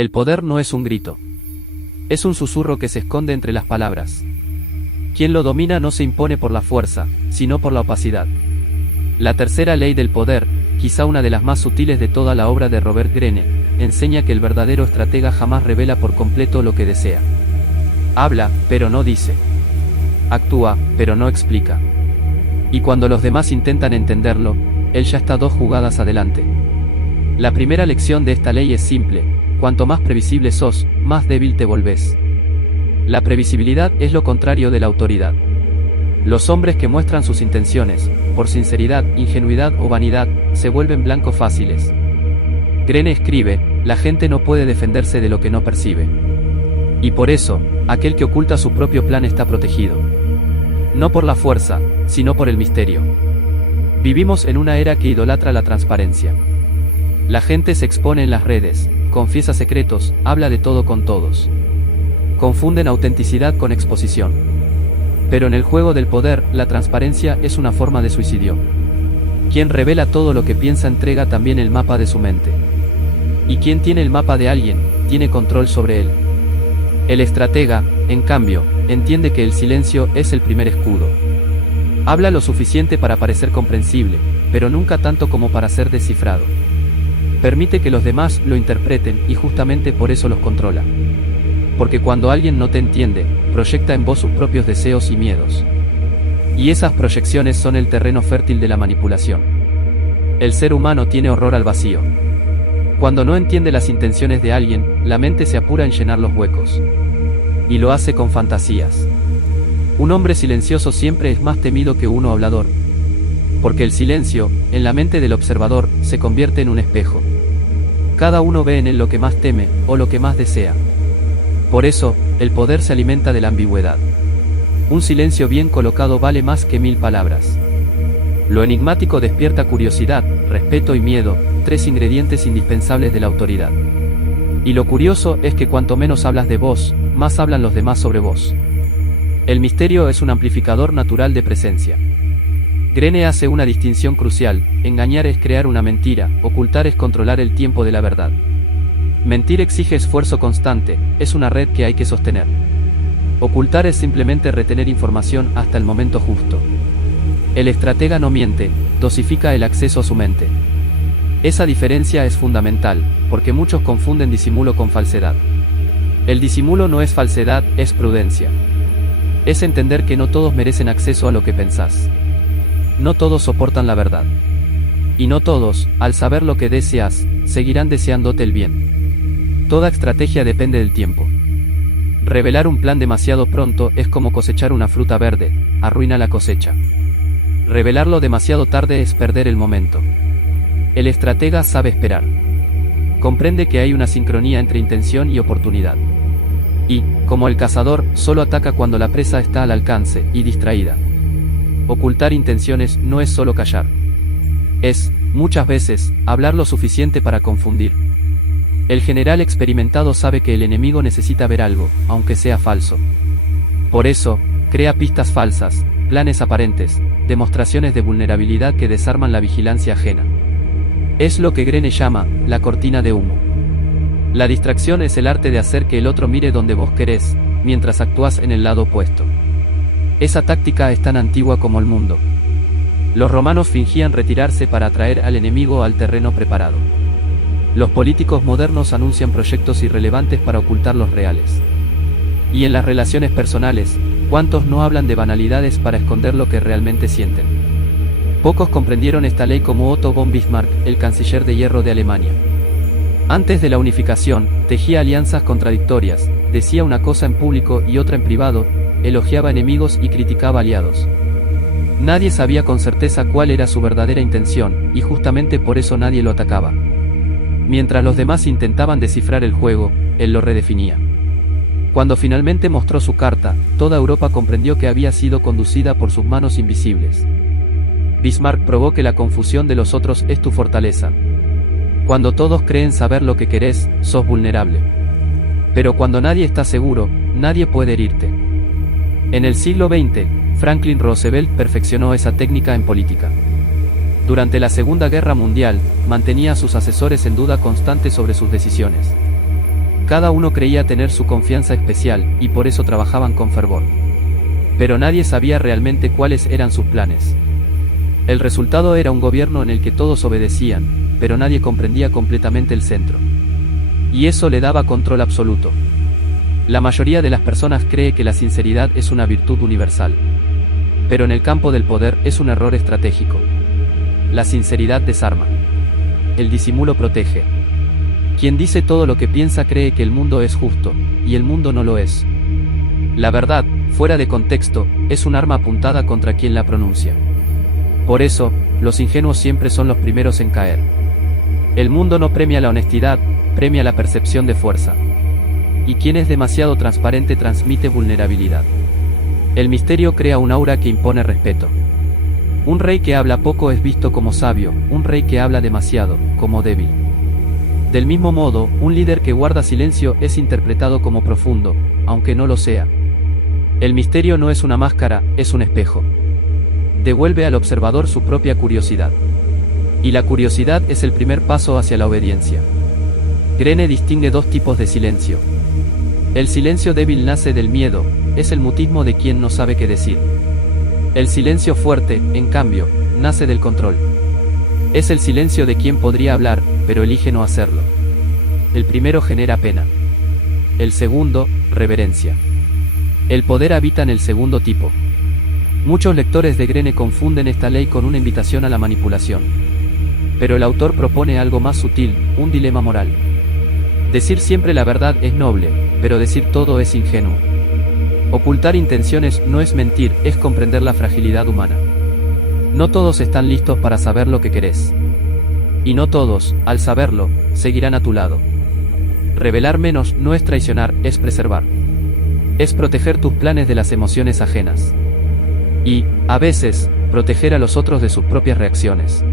El poder no es un grito. Es un susurro que se esconde entre las palabras. Quien lo domina no se impone por la fuerza, sino por la opacidad. La tercera ley del poder, quizá una de las más sutiles de toda la obra de Robert Greene, enseña que el verdadero estratega jamás revela por completo lo que desea. Habla, pero no dice. Actúa, pero no explica. Y cuando los demás intentan entenderlo, él ya está 2 jugadas adelante. La primera lección de esta ley es simple: cuanto más previsible sos, más débil te volvés. La previsibilidad es lo contrario de la autoridad. Los hombres que muestran sus intenciones, por sinceridad, ingenuidad o vanidad, se vuelven blancos fáciles. Greene escribe: la gente no puede defenderse de lo que no percibe. Y por eso, aquel que oculta su propio plan está protegido. No por la fuerza, sino por el misterio. Vivimos en una era que idolatra la transparencia. La gente se expone en las redes, confiesa secretos, habla de todo con todos. Confunden autenticidad con exposición. Pero en el juego del poder, la transparencia es una forma de suicidio. Quien revela todo lo que piensa entrega también el mapa de su mente. Y quien tiene el mapa de alguien, tiene control sobre él. El estratega, en cambio, entiende que el silencio es el primer escudo. Habla lo suficiente para parecer comprensible, pero nunca tanto como para ser descifrado. Permite que los demás lo interpreten y justamente por eso los controla. Porque cuando alguien no te entiende, proyecta en vos sus propios deseos y miedos. Y esas proyecciones son el terreno fértil de la manipulación. El ser humano tiene horror al vacío. Cuando no entiende las intenciones de alguien, la mente se apura en llenar los huecos. Y lo hace con fantasías. Un hombre silencioso siempre es más temido que uno hablador. Porque el silencio, en la mente del observador, se convierte en un espejo. Cada uno ve en él lo que más teme, o lo que más desea. Por eso, el poder se alimenta de la ambigüedad. Un silencio bien colocado vale más que 1000 palabras. Lo enigmático despierta curiosidad, respeto y miedo, 3 ingredientes indispensables de la autoridad. Y lo curioso es que cuanto menos hablas de vos, más hablan los demás sobre vos. El misterio es un amplificador natural de presencia. Greene hace una distinción crucial: engañar es crear una mentira, ocultar es controlar el tiempo de la verdad. Mentir exige esfuerzo constante, es una red que hay que sostener. Ocultar es simplemente retener información hasta el momento justo. El estratega no miente, dosifica el acceso a su mente. Esa diferencia es fundamental, porque muchos confunden disimulo con falsedad. El disimulo no es falsedad, es prudencia. Es entender que no todos merecen acceso a lo que pensás. No todos soportan la verdad. Y no todos, al saber lo que deseas, seguirán deseándote el bien. Toda estrategia depende del tiempo. Revelar un plan demasiado pronto es como cosechar una fruta verde, arruina la cosecha. Revelarlo demasiado tarde es perder el momento. El estratega sabe esperar. Comprende que hay una sincronía entre intención y oportunidad. Y, como el cazador, solo ataca cuando la presa está al alcance y distraída. Ocultar intenciones no es solo callar. Es, muchas veces, hablar lo suficiente para confundir. El general experimentado sabe que el enemigo necesita ver algo, aunque sea falso. Por eso, crea pistas falsas, planes aparentes, demostraciones de vulnerabilidad que desarman la vigilancia ajena. Es lo que Greene llama la cortina de humo. La distracción es el arte de hacer que el otro mire donde vos querés, mientras actúas en el lado opuesto. Esa táctica es tan antigua como el mundo. Los romanos fingían retirarse para atraer al enemigo al terreno preparado. Los políticos modernos anuncian proyectos irrelevantes para ocultar los reales. Y en las relaciones personales, ¿cuántos no hablan de banalidades para esconder lo que realmente sienten? Pocos comprendieron esta ley como Otto von Bismarck, el canciller de hierro de Alemania. Antes de la unificación, tejía alianzas contradictorias, decía una cosa en público y otra en privado, elogiaba enemigos y criticaba aliados. Nadie sabía con certeza cuál era su verdadera intención, y justamente por eso nadie lo atacaba. Mientras los demás intentaban descifrar el juego, él lo redefinía. Cuando finalmente mostró su carta, toda Europa comprendió que había sido conducida por sus manos invisibles. Bismarck probó que la confusión de los otros es tu fortaleza. Cuando todos creen saber lo que querés, sos vulnerable. Pero cuando nadie está seguro, nadie puede herirte. En el siglo XX, Franklin Roosevelt perfeccionó esa técnica en política. Durante la Segunda Guerra Mundial, mantenía a sus asesores en duda constante sobre sus decisiones. Cada uno creía tener su confianza especial, y por eso trabajaban con fervor. Pero nadie sabía realmente cuáles eran sus planes. El resultado era un gobierno en el que todos obedecían, pero nadie comprendía completamente el centro. Y eso le daba control absoluto. La mayoría de las personas cree que la sinceridad es una virtud universal. Pero en el campo del poder es un error estratégico. La sinceridad desarma. El disimulo protege. Quien dice todo lo que piensa cree que el mundo es justo, y el mundo no lo es. La verdad, fuera de contexto, es un arma apuntada contra quien la pronuncia. Por eso, los ingenuos siempre son los primeros en caer. El mundo no premia la honestidad, premia la percepción de fuerza. Y quien es demasiado transparente transmite vulnerabilidad. El misterio crea un aura que impone respeto. Un rey que habla poco es visto como sabio, un rey que habla demasiado, como débil. Del mismo modo, un líder que guarda silencio es interpretado como profundo, aunque no lo sea. El misterio no es una máscara, es un espejo. Devuelve al observador su propia curiosidad. Y la curiosidad es el primer paso hacia la obediencia. Greene distingue dos tipos de silencio. El silencio débil nace del miedo, es el mutismo de quien no sabe qué decir. El silencio fuerte, en cambio, nace del control. Es el silencio de quien podría hablar, pero elige no hacerlo. El primero genera pena. El segundo, reverencia. El poder habita en el segundo tipo. Muchos lectores de Greene confunden esta ley con una invitación a la manipulación. Pero el autor propone algo más sutil, un dilema moral. Decir siempre la verdad es noble, pero decir todo es ingenuo. Ocultar intenciones no es mentir, es comprender la fragilidad humana. No todos están listos para saber lo que querés. Y no todos, al saberlo, seguirán a tu lado. Revelar menos no es traicionar, es preservar. Es proteger tus planes de las emociones ajenas. Y, a veces, proteger a los otros de sus propias reacciones.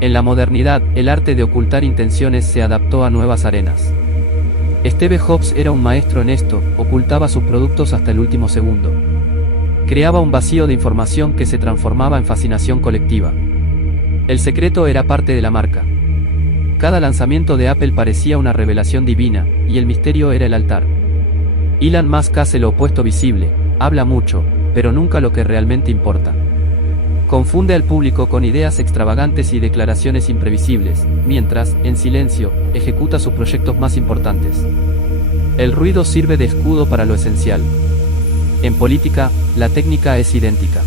En la modernidad, el arte de ocultar intenciones se adaptó a nuevas arenas. Steve Jobs era un maestro en esto, ocultaba sus productos hasta el último segundo. Creaba un vacío de información que se transformaba en fascinación colectiva. El secreto era parte de la marca. Cada lanzamiento de Apple parecía una revelación divina, y el misterio era el altar. Elon Musk hace lo opuesto visible, habla mucho, pero nunca lo que realmente importa. Confunde al público con ideas extravagantes y declaraciones imprevisibles, mientras, en silencio, ejecuta sus proyectos más importantes. El ruido sirve de escudo para lo esencial. En política, la técnica es idéntica.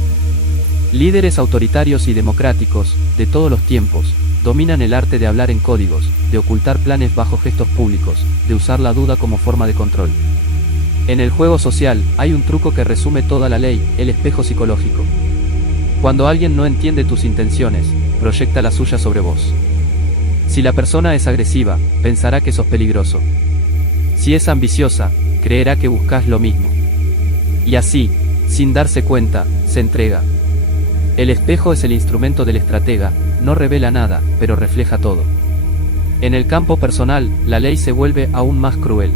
Líderes autoritarios y democráticos, de todos los tiempos, dominan el arte de hablar en códigos, de ocultar planes bajo gestos públicos, de usar la duda como forma de control. En el juego social, hay un truco que resume toda la ley, el espejo psicológico. Cuando alguien no entiende tus intenciones, proyecta la suya sobre vos. Si la persona es agresiva, pensará que sos peligroso. Si es ambiciosa, creerá que buscas lo mismo. Y así, sin darse cuenta, se entrega. El espejo es el instrumento del estratega, no revela nada, pero refleja todo. En el campo personal, la ley se vuelve aún más cruel.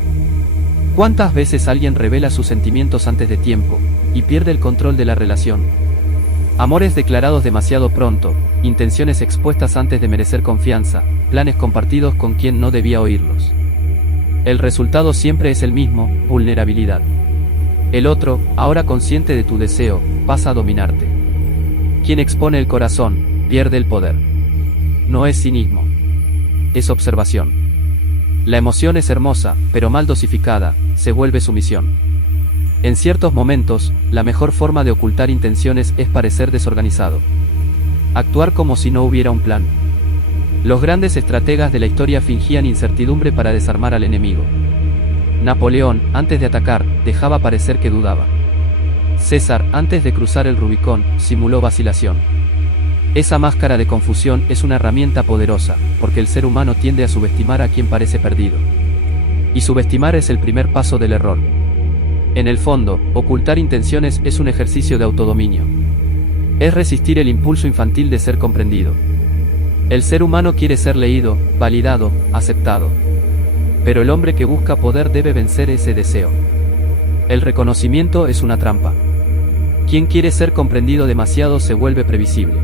¿Cuántas veces alguien revela sus sentimientos antes de tiempo, y pierde el control de la relación? Amores declarados demasiado pronto, intenciones expuestas antes de merecer confianza, planes compartidos con quien no debía oírlos. El resultado siempre es el mismo, vulnerabilidad. El otro, ahora consciente de tu deseo, pasa a dominarte. Quien expone el corazón, pierde el poder. No es cinismo. Es observación. La emoción es hermosa, pero mal dosificada, se vuelve sumisión. En ciertos momentos, la mejor forma de ocultar intenciones es parecer desorganizado. Actuar como si no hubiera un plan. Los grandes estrategas de la historia fingían incertidumbre para desarmar al enemigo. Napoleón, antes de atacar, dejaba parecer que dudaba. César, antes de cruzar el Rubicón, simuló vacilación. Esa máscara de confusión es una herramienta poderosa, porque el ser humano tiende a subestimar a quien parece perdido. Y subestimar es el primer paso del error. En el fondo, ocultar intenciones es un ejercicio de autodominio. Es resistir el impulso infantil de ser comprendido. El ser humano quiere ser leído, validado, aceptado. Pero el hombre que busca poder debe vencer ese deseo. El reconocimiento es una trampa. Quien quiere ser comprendido demasiado se vuelve previsible.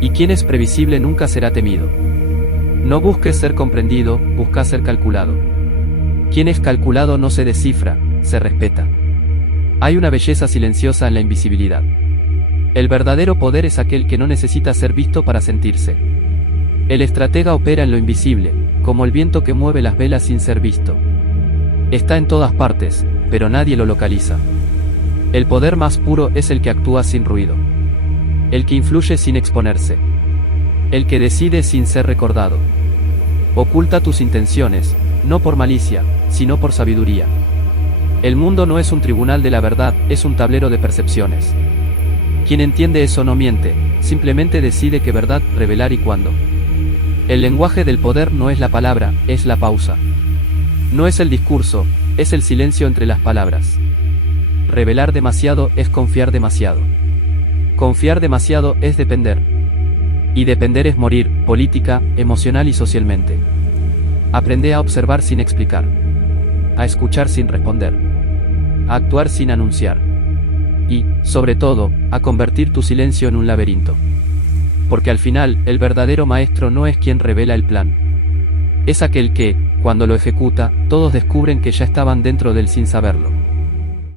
Y quien es previsible nunca será temido. No busques ser comprendido, busca ser calculado. Quien es calculado no se descifra, se respeta. Hay una belleza silenciosa en la invisibilidad. El verdadero poder es aquel que no necesita ser visto para sentirse. El estratega opera en lo invisible, como el viento que mueve las velas sin ser visto. Está en todas partes, pero nadie lo localiza. El poder más puro es el que actúa sin ruido. El que influye sin exponerse. El que decide sin ser recordado. Oculta tus intenciones, no por malicia, sino por sabiduría. El mundo no es un tribunal de la verdad, es un tablero de percepciones. Quien entiende eso no miente, simplemente decide qué verdad revelar y cuándo. El lenguaje del poder no es la palabra, es la pausa. No es el discurso, es el silencio entre las palabras. Revelar demasiado es confiar demasiado. Confiar demasiado es depender. Y depender es morir, política, emocional y socialmente. Aprende a observar sin explicar. A escuchar sin responder. A actuar sin anunciar. Y, sobre todo, a convertir tu silencio en un laberinto. Porque al final, el verdadero maestro no es quien revela el plan. Es aquel que, cuando lo ejecuta, todos descubren que ya estaban dentro de él sin saberlo.